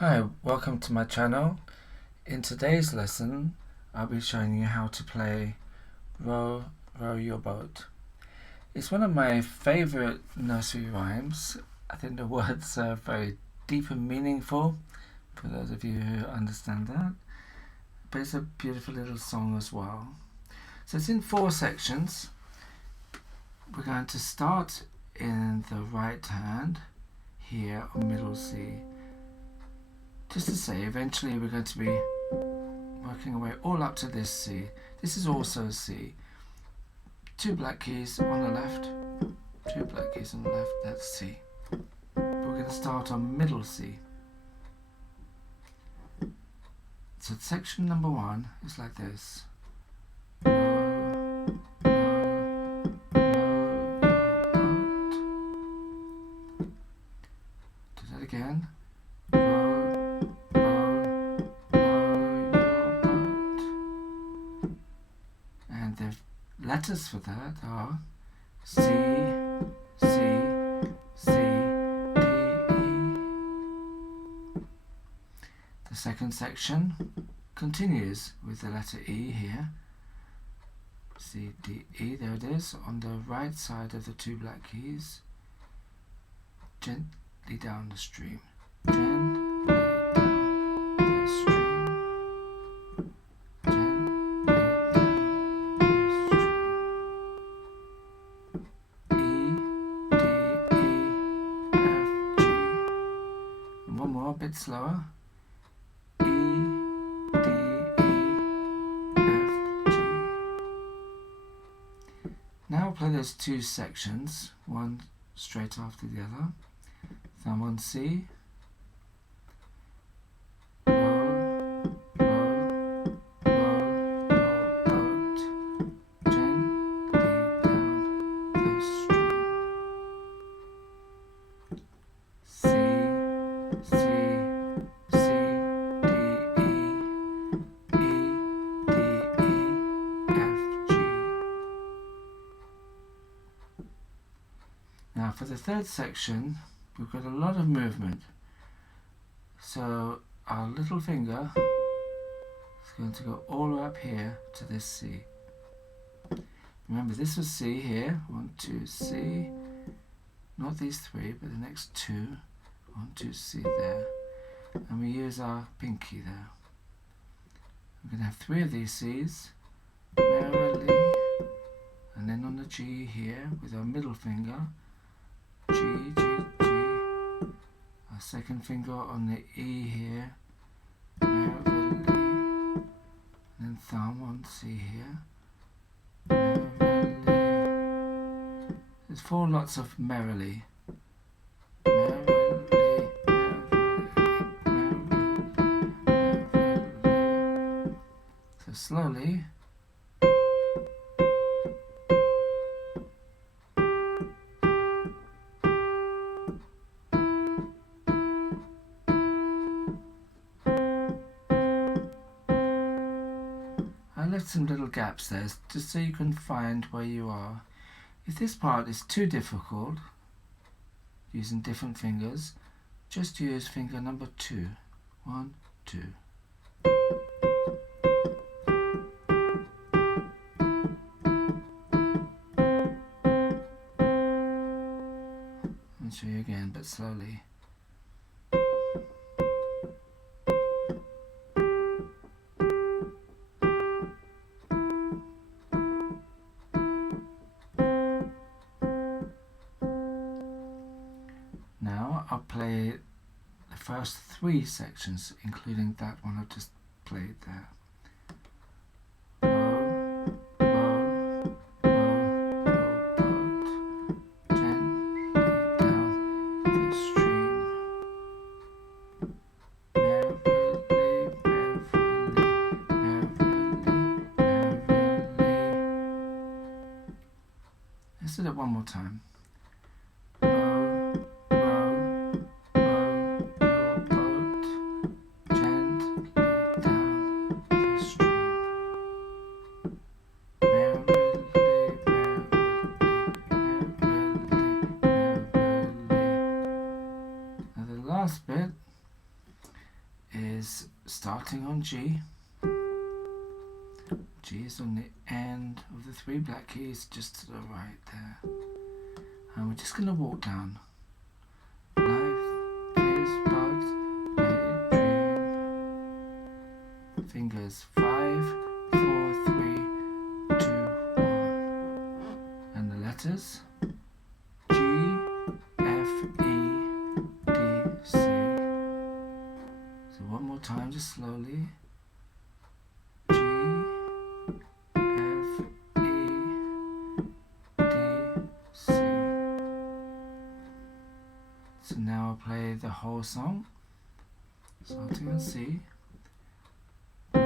Hi, welcome to my channel. In today's lesson, I'll be showing you how to play Row, Row Your Boat. It's one of my favorite nursery rhymes. I think the words are very deep and meaningful, for those of you who understand that. But it's a beautiful little song as well. So it's in 4 sections. We're going to start in the right hand, here on middle C. Just to say, eventually we're going to be working our way all up to this C. This is also a C. 2 black keys on the left, 2 black keys on the left, that's C. But we're going to start on middle C. So section number 1 is like this. Row, row, row your boat. Do that again. Letters for that are C, C, C, D, E. The second section continues with the letter E here. C, D, E, there it is, on the right side of the 2 black keys. Gently down the stream. Gently down the stream. A bit slower. E, D, E, F, G. Now we'll play those 2 sections, one straight after the other. Thumb on C. Row, row, row your boat gently down the stream. C, C, Now for the third section, we've got a lot of movement. So our little finger is going to go all the way up here to this C. Remember, this was C here, 1, 2, C. Not these 3, but the next 2. 1, 2, C there. And we use our pinky there. We're going to have 3 of these C's. Merrily. And then on the G here, with our middle finger, G, G, G. Our second finger on the E here, merrily. And then thumb on C here, merrily. There's 4 lots of merrily. Merrily, merrily, merrily, merrily. So slowly. I left some little gaps there just so you can find where you are. If this part is too difficult, using different fingers, just use finger number 2. 1, 2. I'll show you again, but slowly. Now I'll play the first 3 sections, including that one I've just played there. Row, row, row your boat gently down the stream. Merrily, merrily, merrily, merrily. Let's do that one more time. Last bit is starting on G. G is on the end of the 3 black keys, just to the right there. And we're just going to walk down. Life is but a dream. Fingers 5, 4, 3, 2, 1. And the letters G, F, E, D, C. So one more time, just slowly. G, F, E, D, C. So now I'll play the whole song, starting on C. Row,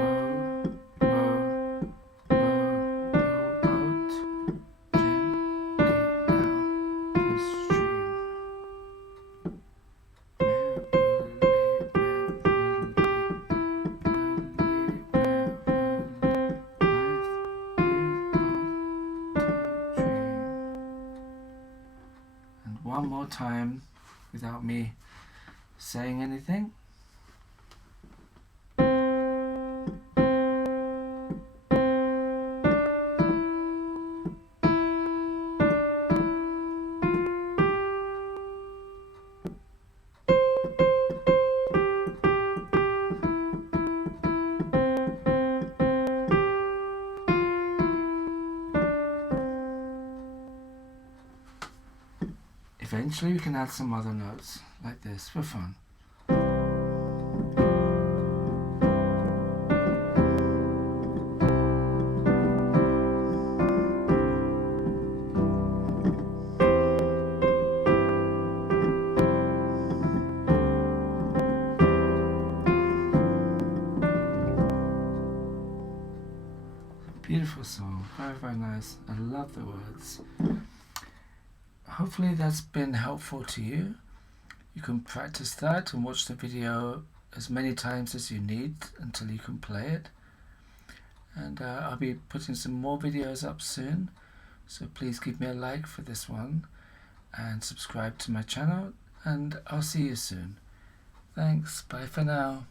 row, row your boat gently down the stream. And one more time without me saying anything. Eventually we can add some other notes like this for fun. Beautiful song, very, very nice. I love the words. Hopefully that's been helpful to you. You can practice that and watch the video as many times as you need until you can play it. And I'll be putting some more videos up soon, so please give me a like for this one and subscribe to my channel, and I'll see you soon. Thanks, bye for now.